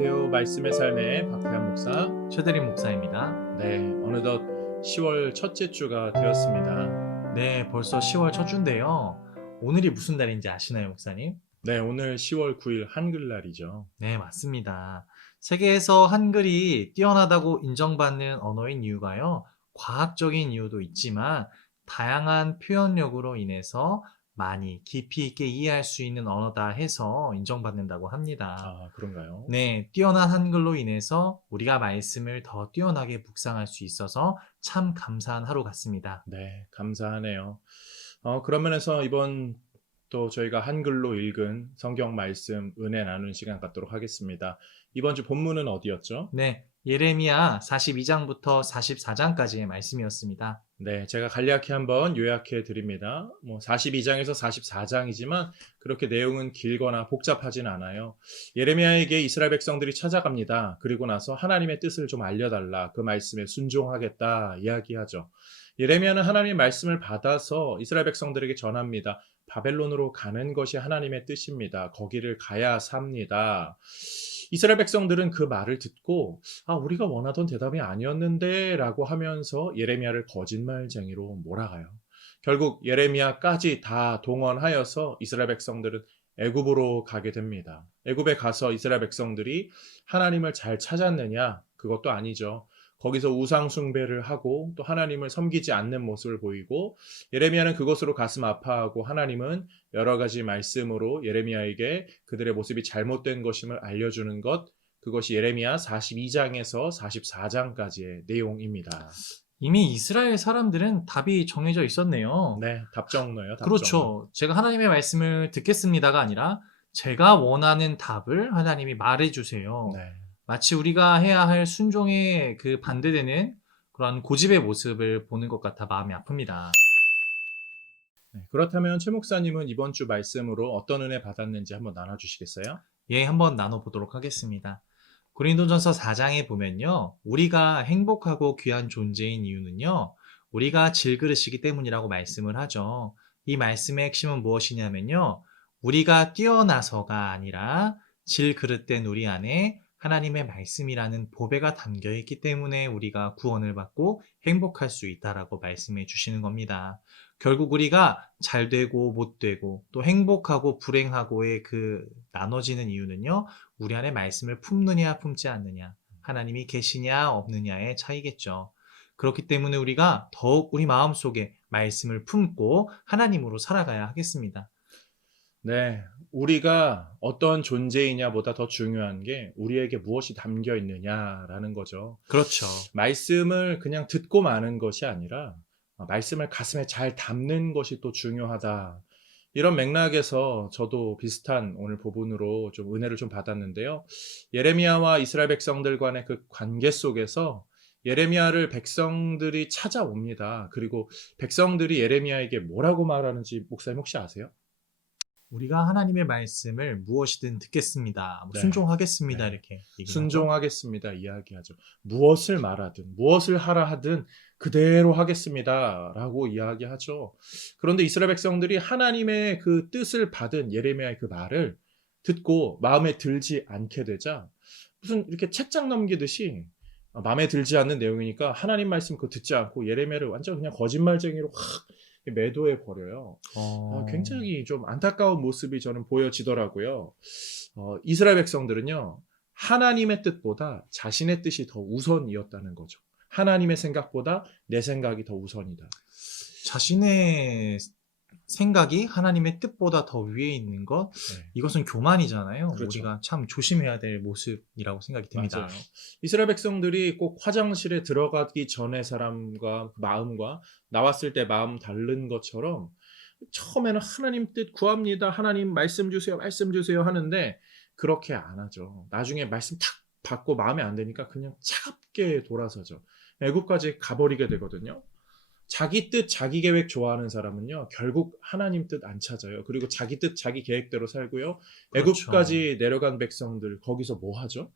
안녕하세요. 말씀의 삶의 박태환 목사. 최대림 목사입니다. 네, 어느덧 10월 첫째 주가 되었습니다. 네, 벌써 10월 첫 주인데요. 오늘이 무슨 날인지 아시나요, 목사님? 네, 오늘 10월 9일 한글날이죠. 네, 맞습니다. 세계에서 한글이 뛰어나다고 인정받는 언어인 이유가요, 과학적인 이유도 있지만 다양한 표현력으로 인해서 많이 깊이 있게 이해할 수 있는 언어다 해서 인정받는다고 합니다. 아, 그런가요? 네, 뛰어난 한글로 인해서 우리가 말씀을 더 뛰어나게 묵상할 수 있어서 참 감사한 하루 같습니다. 네, 감사하네요. 그런 면에서 이번 또 저희가 한글로 읽은 성경 말씀 은혜 나누는 시간 갖도록 하겠습니다. 이번 주 본문은 어디였죠? 네, 예레미야 42장부터 44장까지의 말씀이었습니다. 네, 제가 간략히 한번 요약해 드립니다. 42장에서 44장이지만 그렇게 내용은 길거나 복잡하진 않아요. 예레미야에게 이스라엘 백성들이 찾아갑니다. 그리고 나서 하나님의 뜻을 좀 알려달라. 그 말씀에 순종하겠다 이야기하죠. 예레미야는 하나님의 말씀을 받아서 이스라엘 백성들에게 전합니다. 바벨론으로 가는 것이 하나님의 뜻입니다. 거기를 가야 삽니다. 이스라엘 백성들은 그 말을 듣고 우리가 원하던 대답이 아니었는데 라고 하면서 예레미야를 거짓말쟁이로 몰아가요. 결국 예레미야까지 다 동원하여서 이스라엘 백성들은 애굽으로 가게 됩니다. 애굽에 가서 이스라엘 백성들이 하나님을 잘 찾았느냐? 그것도 아니죠. 거기서 우상 숭배를 하고 또 하나님을 섬기지 않는 모습을 보이고 예레미야는 그것으로 가슴 아파하고 하나님은 여러 가지 말씀으로 예레미야에게 그들의 모습이 잘못된 것임을 알려주는 것, 그것이 예레미야 42장에서 44장까지의 내용입니다. 이미 이스라엘 사람들은 답이 정해져 있었네요. 네, 답정너예요. 답정너. 그렇죠. 제가 하나님의 말씀을 듣겠습니다가 아니라 제가 원하는 답을 하나님이 말해주세요. 네. 마치 우리가 해야 할 순종에 그 반대되는 그런 고집의 모습을 보는 것 같아 마음이 아픕니다. 네, 그렇다면 최 목사님은 이번 주 말씀으로 어떤 은혜 받았는지 한번 나눠주시겠어요? 예, 한번 나눠보도록 하겠습니다. 고린도전서 4장에 보면요, 우리가 행복하고 귀한 존재인 이유는요, 우리가 질그릇이기 때문이라고 말씀을 하죠. 이 말씀의 핵심은 무엇이냐면요, 우리가 뛰어나서가 아니라 질그릇된 우리 안에 하나님의 말씀이라는 보배가 담겨 있기 때문에 우리가 구원을 받고 행복할 수 있다라고 말씀해 주시는 겁니다. 결국 우리가 잘 되고 못 되고 또 행복하고 불행하고의 그 나눠지는 이유는요, 우리 안에 말씀을 품느냐 품지 않느냐, 하나님이 계시냐 없느냐의 차이겠죠. 그렇기 때문에 우리가 더욱 우리 마음속에 말씀을 품고 하나님으로 살아가야 하겠습니다. 네, 우리가 어떤 존재이냐보다 더 중요한 게 우리에게 무엇이 담겨 있느냐라는 거죠. 그렇죠. 말씀을 그냥 듣고 마는 것이 아니라 말씀을 가슴에 잘 담는 것이 또 중요하다. 이런 맥락에서 저도 비슷한 오늘 부분으로 좀 은혜를 좀 받았는데요. 예레미야와 이스라엘 백성들 간의 그 관계 속에서 예레미야를 백성들이 찾아옵니다. 그리고 백성들이 예레미야에게 뭐라고 말하는지 목사님 혹시 아세요? 우리가 하나님의 말씀을 무엇이든 듣겠습니다. 네. 순종하겠습니다. 네. 이렇게 얘기하죠. 순종하겠습니다. 이야기하죠. 무엇을 말하든 무엇을 하라 하든 그대로 하겠습니다. 라고 이야기하죠. 그런데 이스라엘 백성들이 하나님의 그 뜻을 받은 예레미야의 그 말을 듣고 마음에 들지 않게 되자 무슨 이렇게 책장 넘기듯이 마음에 들지 않는 내용이니까 하나님 말씀 그거 듣지 않고 예레미야를 완전 그냥 거짓말쟁이로 확 매도해 버려요. 굉장히 좀 안타까운 모습이 저는 보여지더라고요. 이스라엘 백성들은요, 하나님의 뜻보다 자신의 뜻이 더 우선이었다는 거죠. 하나님의 생각보다 내 생각이 더 우선이다. 자신의 생각이 하나님의 뜻보다 더 위에 있는 것, 네. 이것은 교만이잖아요. 그렇죠. 우리가 참 조심해야 될 모습이라고 생각이 듭니다. 맞아요. 이스라엘 백성들이 꼭 화장실에 들어가기 전의 사람과 그 마음과 나왔을 때 마음 다른 것처럼 처음에는 하나님 뜻 구합니다. 하나님 말씀 주세요. 말씀 주세요 하는데 그렇게 안 하죠. 나중에 말씀 탁 받고 마음에 안 드니까 그냥 차갑게 돌아서죠. 애국까지 가버리게 되거든요. 자기 뜻, 자기 계획 좋아하는 사람은요, 결국 하나님 뜻 안 찾아요. 그리고 자기 뜻, 자기 계획대로 살고요. 그렇죠. 애국까지 내려간 백성들 거기서 뭐 하죠?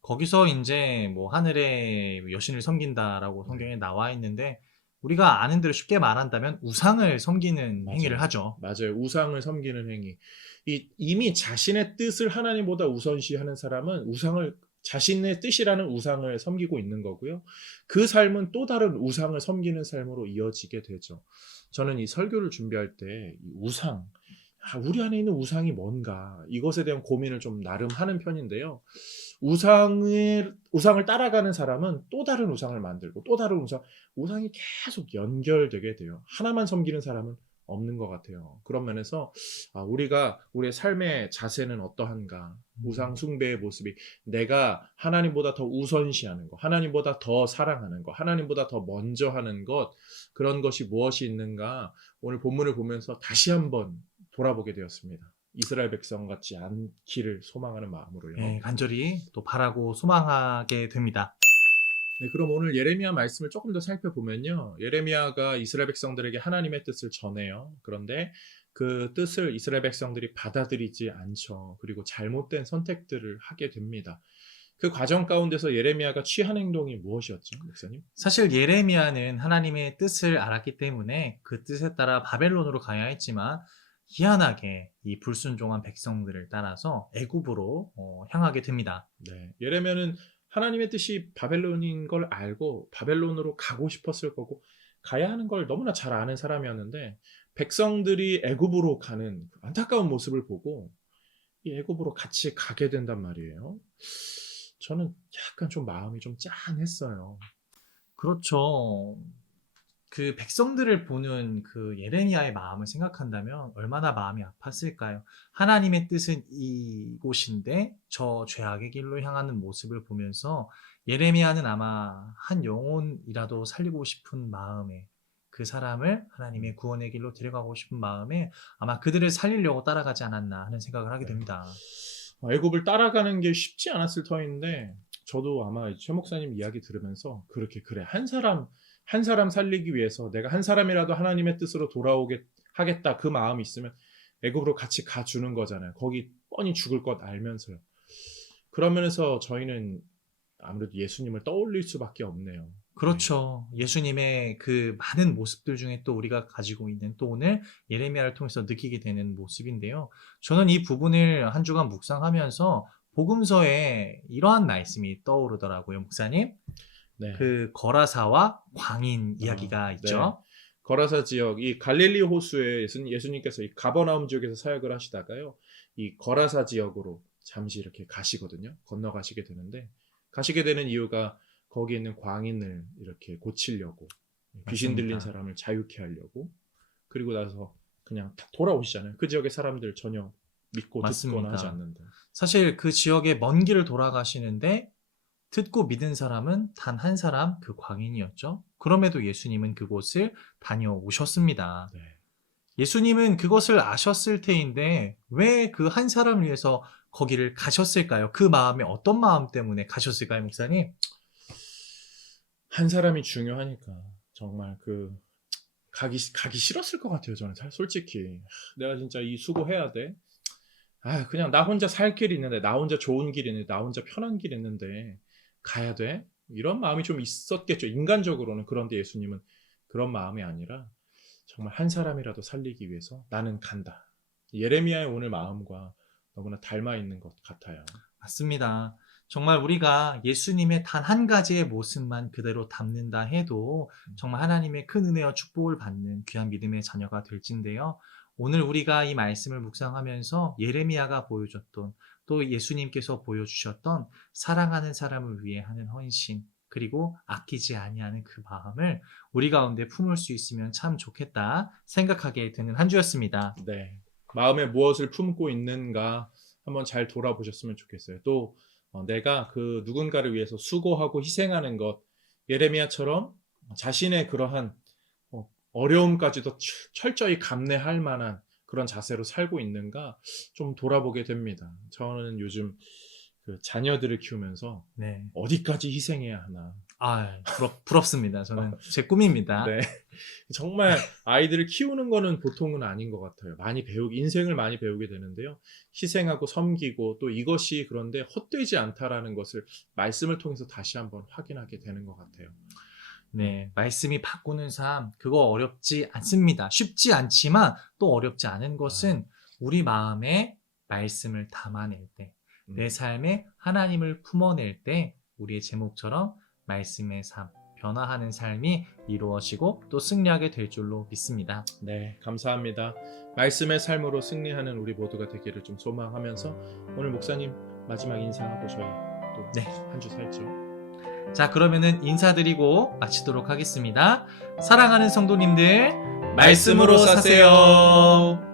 거기서 이제 뭐 하늘의 여신을 섬긴다라고 성경에 나와 있는데 우리가 아는 대로 쉽게 말한다면 우상을 섬기는 행위를 맞아요. 하죠. 맞아요. 우상을 섬기는 행위. 이미 자신의 뜻을 하나님보다 우선시하는 사람은 우상을 자신의 뜻이라는 우상을 섬기고 있는 거고요. 그 삶은 또 다른 우상을 섬기는 삶으로 이어지게 되죠. 저는 이 설교를 준비할 때 이 우상, 우리 안에 있는 우상이 뭔가 이것에 대한 고민을 좀 나름 하는 편인데요. 우상을 따라가는 사람은 또 다른 우상을 만들고 또 다른 우상이 계속 연결되게 돼요. 하나만 섬기는 사람은 없는 것 같아요. 그런 면에서 우리가 우리의 삶의 자세는 어떠한가? 우상 숭배의 모습이 내가 하나님보다 더 우선시하는 것, 하나님보다 더 사랑하는 것, 하나님보다 더 먼저 하는 것, 그런 것이 무엇이 있는가? 오늘 본문을 보면서 다시 한번 돌아보게 되었습니다. 이스라엘 백성 같지 않기를 소망하는 마음으로요. 예, 간절히 또 바라고 소망하게 됩니다. 네, 그럼 오늘 예레미야 말씀을 조금 더 살펴보면요. 예레미야가 이스라엘 백성들에게 하나님의 뜻을 전해요. 그런데 그 뜻을 이스라엘 백성들이 받아들이지 않죠. 그리고 잘못된 선택들을 하게 됩니다. 그 과정 가운데서 예레미야가 취한 행동이 무엇이었죠, 목사님? 사실 예레미야는 하나님의 뜻을 알았기 때문에 그 뜻에 따라 바벨론으로 가야 했지만 희한하게 이 불순종한 백성들을 따라서 애굽으로 향하게 됩니다. 네, 예레미야는 하나님의 뜻이 바벨론인 걸 알고 바벨론으로 가고 싶었을 거고 가야 하는 걸 너무나 잘 아는 사람이었는데 백성들이 애굽으로 가는 그 안타까운 모습을 보고 이 애굽으로 같이 가게 된단 말이에요. 저는 약간 좀 마음이 좀 짠했어요. 그렇죠. 그 백성들을 보는 그 예레미야의 마음을 생각한다면 얼마나 마음이 아팠을까요? 하나님의 뜻은 이곳인데 저 죄악의 길로 향하는 모습을 보면서 예레미야는 아마 한 영혼이라도 살리고 싶은 마음에 그 사람을 하나님의 구원의 길로 데려가고 싶은 마음에 아마 그들을 살리려고 따라가지 않았나 하는 생각을 하게 네. 됩니다. 애굽을 따라가는 게 쉽지 않았을 터인데 저도 아마 최 목사님 이야기 들으면서 그렇게 그래 한 사람 살리기 위해서 내가 한 사람이라도 하나님의 뜻으로 돌아오게 하겠다 그 마음이 있으면 애굽으로 같이 가 주는 거잖아요. 거기 뻔히 죽을 것 알면서요. 그런 면에서 저희는 아무래도 예수님을 떠올릴 수밖에 없네요. 네. 그렇죠. 예수님의 그 많은 모습들 중에 또 우리가 가지고 있는 또 오늘 예레미야를 통해서 느끼게 되는 모습인데요. 저는 이 부분을 한 주간 묵상하면서 복음서에 이러한 말씀이 떠오르더라고요, 목사님. 네. 그 거라사와 광인 아, 이야기가 네. 있죠. 거라사 지역, 이 갈릴리 호수에 예수님께서 이 가버나움 지역에서 사역을 하시다가요, 이 거라사 지역으로 잠시 이렇게 가시거든요. 건너가시게 되는데, 가시게 되는 이유가 거기 있는 광인을 이렇게 고치려고, 귀신 들린 맞습니다. 사람을 자유케 하려고, 그리고 나서 그냥 다 돌아오시잖아요. 그 지역의 사람들 전혀 믿고 듣거나 하지 맞습니다. 않는데. 사실 그 지역의 먼 길을 돌아가시는데 듣고 믿은 사람은 단 한 사람 그 광인이었죠. 그럼에도 예수님은 그곳을 다녀오셨습니다. 네. 예수님은 그것을 아셨을 테인데 왜 그 한 사람을 위해서 거기를 가셨을까요? 그 마음에 어떤 마음 때문에 가셨을까요, 목사님? 한 사람이 중요하니까 정말 가기 싫었을 것 같아요. 저는 솔직히 내가 진짜 이 수고해야 돼. 그냥 나 혼자 살 길이 있는데, 나 혼자 좋은 길이 있는데, 나 혼자 편한 길이 있는데 가야 돼? 이런 마음이 좀 있었겠죠. 인간적으로는. 그런데 예수님은 그런 마음이 아니라 정말 한 사람이라도 살리기 위해서 나는 간다. 예레미야의 오늘 마음과 너무나 닮아 있는 것 같아요. 맞습니다. 정말 우리가 예수님의 단 한 가지의 모습만 그대로 담는다 해도 정말 하나님의 큰 은혜와 축복을 받는 귀한 믿음의 자녀가 될진데요. 오늘 우리가 이 말씀을 묵상하면서 예레미야가 보여줬던 또 예수님께서 보여주셨던 사랑하는 사람을 위해 하는 헌신 그리고 아끼지 아니하는 그 마음을 우리 가운데 품을 수 있으면 참 좋겠다 생각하게 되는 한 주였습니다. 네. 마음에 무엇을 품고 있는가 한번 잘 돌아보셨으면 좋겠어요. 또 내가 그 누군가를 위해서 수고하고 희생하는 것, 예레미야처럼 자신의 그러한 어려움까지도 철저히 감내할 만한 그런 자세로 살고 있는가 좀 돌아보게 됩니다. 저는 요즘 그 자녀들을 키우면서 네. 어디까지 희생해야 하나. 부럽습니다. 저는 제 꿈입니다. 네. 정말 아이들을 키우는 거는 보통은 아닌 것 같아요. 인생을 많이 배우게 되는데요. 희생하고 섬기고 또 이것이 그런데 헛되지 않다라는 것을 말씀을 통해서 다시 한번 확인하게 되는 것 같아요. 네, 말씀이 바꾸는 삶, 그거 어렵지 않습니다. 쉽지 않지만 또 어렵지 않은 것은 우리 마음에 말씀을 담아낼 때, 내 삶에 하나님을 품어낼 때 우리의 제목처럼 말씀의 삶, 변화하는 삶이 이루어지고 또 승리하게 될 줄로 믿습니다. 네, 감사합니다. 말씀의 삶으로 승리하는 우리 모두가 되기를 좀 소망하면서 오늘 목사님 마지막 인사하고 저희 또 네. 한 주 살죠. 자, 그러면은 인사드리고 마치도록 하겠습니다. 사랑하는 성도님들, 말씀으로 사세요.